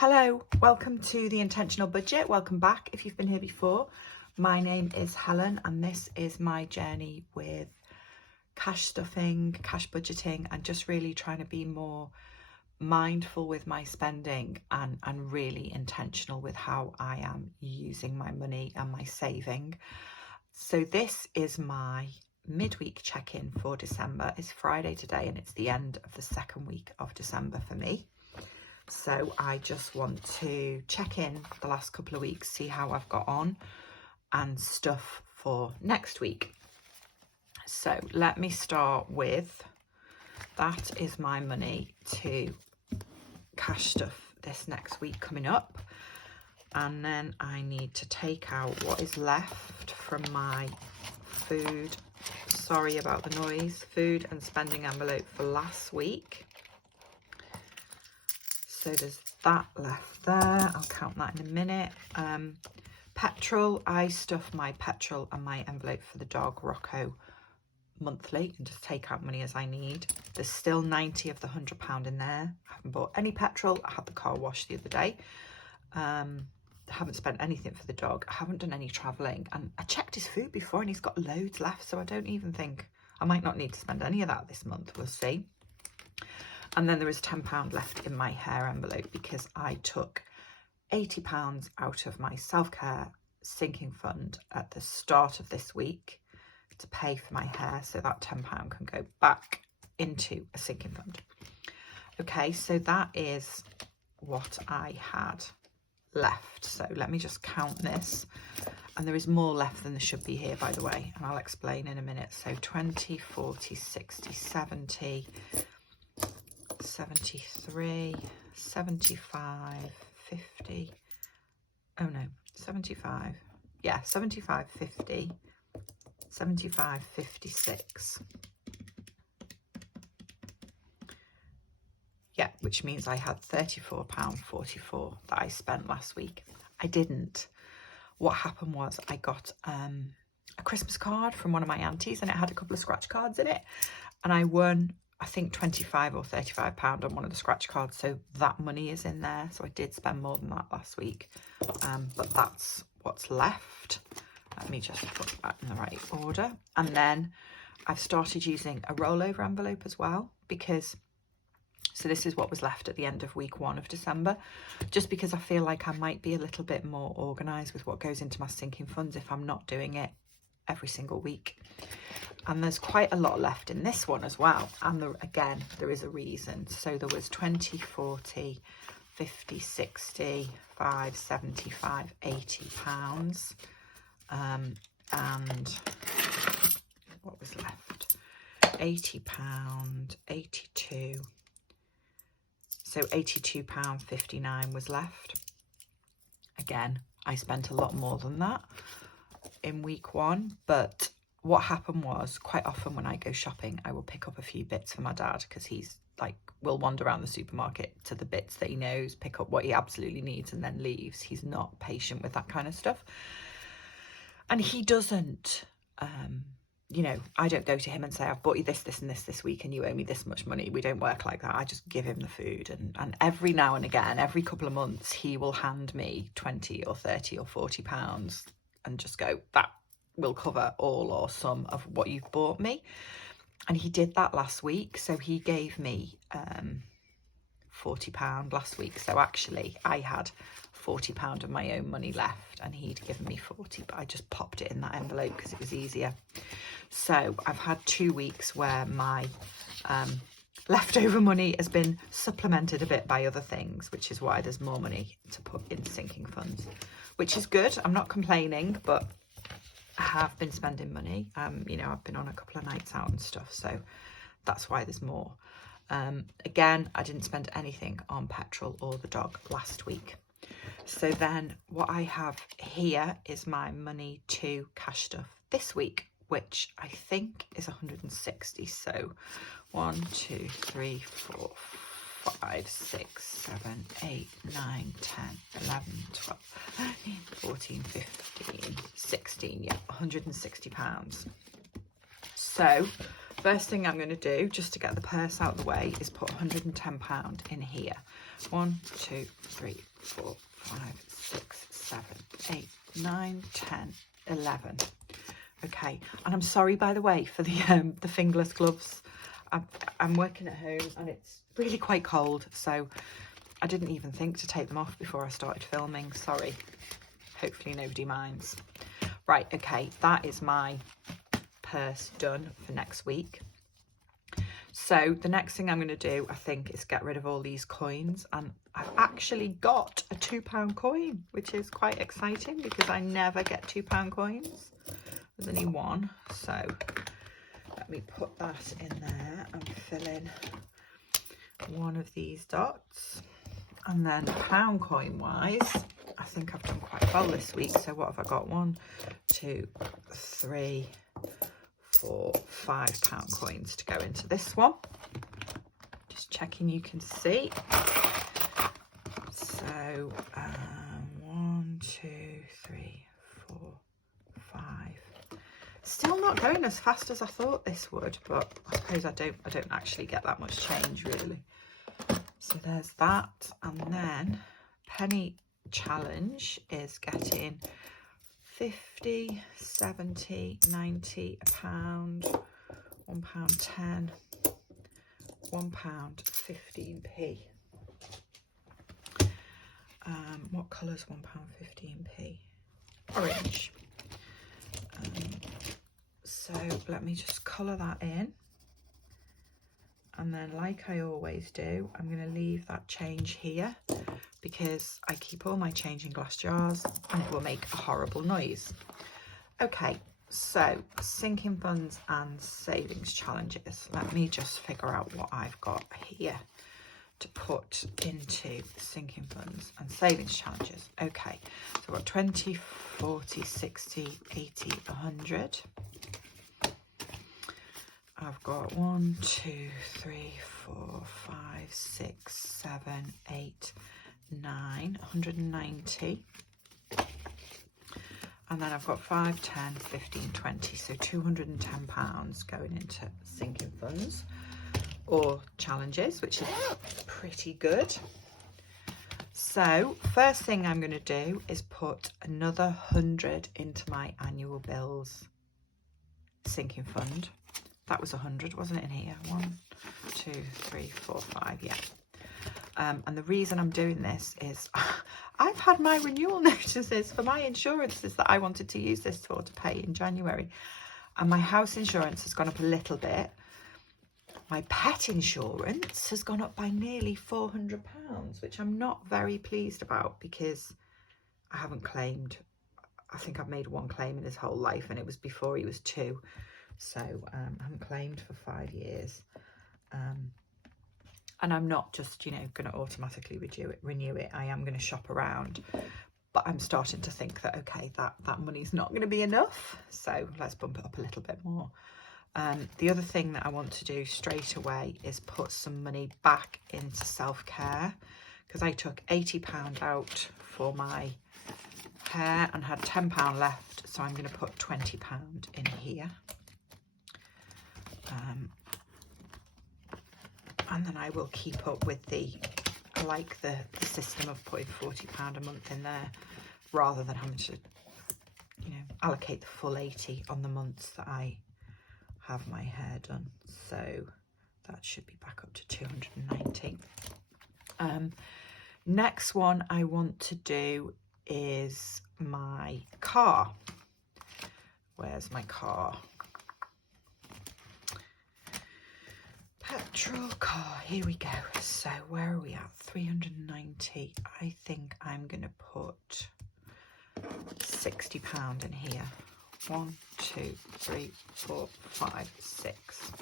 Hello, welcome to the Intentional Budget. Welcome back if you've been here before. My name is Helen and this is my journey with cash stuffing, cash budgeting, and just really trying to be more mindful with my spending and really intentional with how I am using my money and my saving. So this is my midweek check-in for December. It's Friday today and it's the end of the second week of December for me. So I just want to check in the last couple of weeks, see how I've got on and stuff for next week. So let me start with, that is my money to cash stuff this next week coming up. And then I need to take out what is left from my food, sorry about the noise, food and spending envelope for last week. So there's that left there. I'll count that in a minute. Petrol, I stuff my petrol and my envelope for the dog, Rocco, monthly and just take out money as I need. There's still 90 of the £100 in there. I haven't bought any petrol. I had the car washed the other day. I haven't spent anything for the dog. I haven't done any travelling. And I checked his food before and he's got loads left. So I don't even think, I might not need to spend any of that this month. We'll see. And then there is £10 left in my hair envelope because I took £80 out of my self-care sinking fund at the start of this week to pay for my hair. So that £10 can go back into a sinking fund. Okay, so that is what I had left. So let me just count this. And there is more left than there should be here, by the way. And I'll explain in a minute. So 20, 40, 60, 70... 73, 75, 50, oh no, 75, yeah, 75, 50, 75, 56. Yeah, which means I had £34.44 that I spent last week. I didn't. What happened was I got a Christmas card from one of my aunties and it had a couple of scratch cards in it. And I won, I think, £25 or £35 on one of the scratch cards. So that money is in there. So I did spend more than that last week. But that's what's left. Let me just put that in the right order. And then I've started using a rollover envelope as well because, so this is what was left at the end of week 1 of December, just because I feel like I might be a little bit more organised with what goes into my sinking funds if I'm not doing it every single week. And there's quite a lot left in this one as well. And again, there is a reason. So there was 20, 40, 50, 60, 5, 75, 80 pounds. And what was left? £80, 82. So £82.59 was left. Again, I spent a lot more than that in week 1, but what happened was quite often when I go shopping, I will pick up a few bits for my dad because he's like, will wander around the supermarket to the bits that he knows, pick up what he absolutely needs and then leaves. He's not patient with that kind of stuff. And he doesn't, you know, I don't go to him and say, I've bought you this, this and this week and you owe me this much money. We don't work like that. I just give him the food. And every now and again, every couple of months, he will hand me 20 or 30 or 40 pounds and just go, that will cover all or some of what you've bought me. And he did that last week. So he gave me £40 last week. So actually I had £40 of my own money left and he'd given me 40, but I just popped it in that envelope because it was easier. So I've had 2 weeks where my leftover money has been supplemented a bit by other things, which is why there's more money to put in sinking funds, which is good. I'm not complaining, but I have been spending money. You know, I've been on a couple of nights out and stuff, so that's why there's more. Again, I didn't spend anything on petrol or the dog last week. So then what I have here is my money to cash stuff this week, which I think is 160. So 1, 2, 3, 4, 5, 6, 7, 8, 9, 10, 11, 12, 13, 14, 15, 16, yeah, £160. So first thing I'm going to do, just to get the purse out of the way, is put £110 in here. 1, 2, 3, 4, 5, 6, 7, 8, 9, 10, 11. Okay, and I'm sorry, by the way, for the fingerless gloves. I'm working at home and it's really quite cold, so I didn't even think to take them off before I started filming. Sorry. Hopefully nobody minds. Right, okay, that is my purse done for next week. So the next thing I'm going to do, I think, is get rid of all these coins. And I've actually got a £2 coin, which is quite exciting because I never get £2 coins. There's only one, so let me put that in there and fill in one of these dots. And then pound coin wise, I think I've done quite well this week. So what have I got? 1, 2, 3, 4, £5 coins to go into this one. Just checking you can see. So 1, 2, 3, 4, 5. Still not going as fast as I thought this would, but I suppose I don't actually get that much change really. So there's that, and then penny challenge is getting 50, 70, 90, £1, £1.10, £1, 15p. What colour's £1, 15p? Orange. So let me just colour that in. And then, like I always do, I'm going to leave that change here because I keep all my change in glass jars and it will make a horrible noise. Okay, so sinking funds and savings challenges. Let me just figure out what I've got here to put into sinking funds and savings challenges. Okay, so I've got 20, 40, 60, 80, 100. I've got 1, 2, 3, 4, 5, 6, 7, 8, 9, 190. And then I've got 5, 10, 15, 20. So £210 going into sinking funds or challenges, which is pretty good. So first thing I'm going to do is put another 100 into my annual bills sinking fund. That was 100, wasn't it, in here? 1, 2, 3, 4, 5, yeah. And the reason I'm doing this is I've had my renewal notices for my insurances that I wanted to use this for to pay in January. And my house insurance has gone up a little bit. My pet insurance has gone up by nearly £400, which I'm not very pleased about because I haven't claimed. I think I've made one claim in his whole life and it was before he was 2. So I haven't claimed for 5 years. And I'm not just, you know, going to automatically renew it. I am going to shop around. But I'm starting to think that, okay, that money's not going to be enough. So let's bump it up a little bit more. The other thing that I want to do straight away is put some money back into self-care. Because I took £80 out for my hair and had £10 left. So I'm going to put £20 in here. And then I will keep up with I like the system of putting £40 a month in there rather than having to, you know, allocate the full 80 on the months that I have my hair done. So that should be back up to 290. Next one I want to do is my car. Where's my car? Petrol car, here we go. So where are we at? 390. I think I'm going to put £60 in here. 1, 2, 3, 4, 5, 6.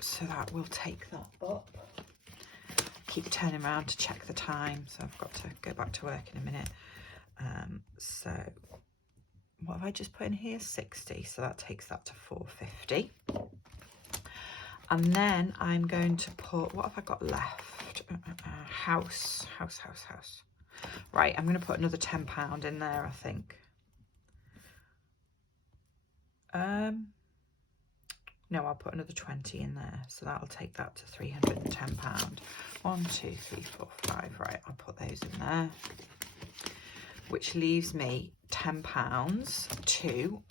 So that will take that up. Keep turning around to check the time, so I've got to go back to work in a minute. So what have I just put in here? 60, so that takes that to 450. And then I'm going to put, what have I got left? House. Right, I'm going to put another £10 in there, I think. No, I'll put another 20 in there. So that'll take that to £310. 1, 2, 3, 4, 5. Right, I'll put those in there. Which leaves me £10 to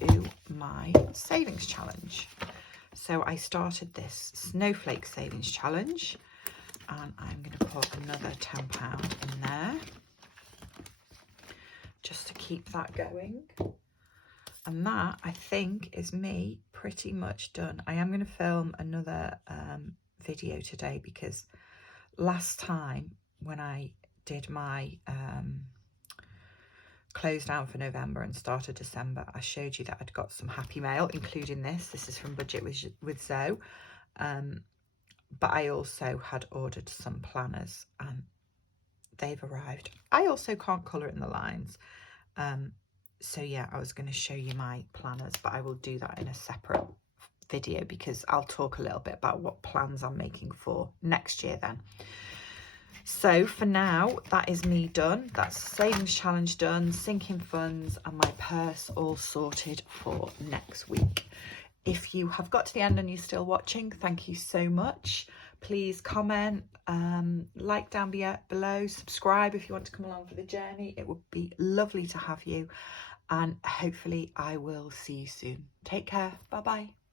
do my savings challenge. So I started this snowflake savings challenge, and I'm going to put another £10 in there just to keep that going. And that, I think, is me pretty much done. I am going to film another video today, because last time when I did my close down for November and started December, I showed you that I'd got some happy mail, including this. This is from Budget with Zoe. But I also had ordered some planners, and they've arrived. I also can't colour in the lines. So yeah, I was going to show you my planners, but I will do that in a separate video, because I'll talk a little bit about what plans I'm making for next year then. So for now, that is me done. That's savings challenge done, sinking funds, and my purse all sorted for next week. If you have got to the end and you're still watching, thank you so much. Please comment, like down below, subscribe if you want to come along for the journey. It would be lovely to have you, and hopefully I will see you soon. Take care. Bye bye.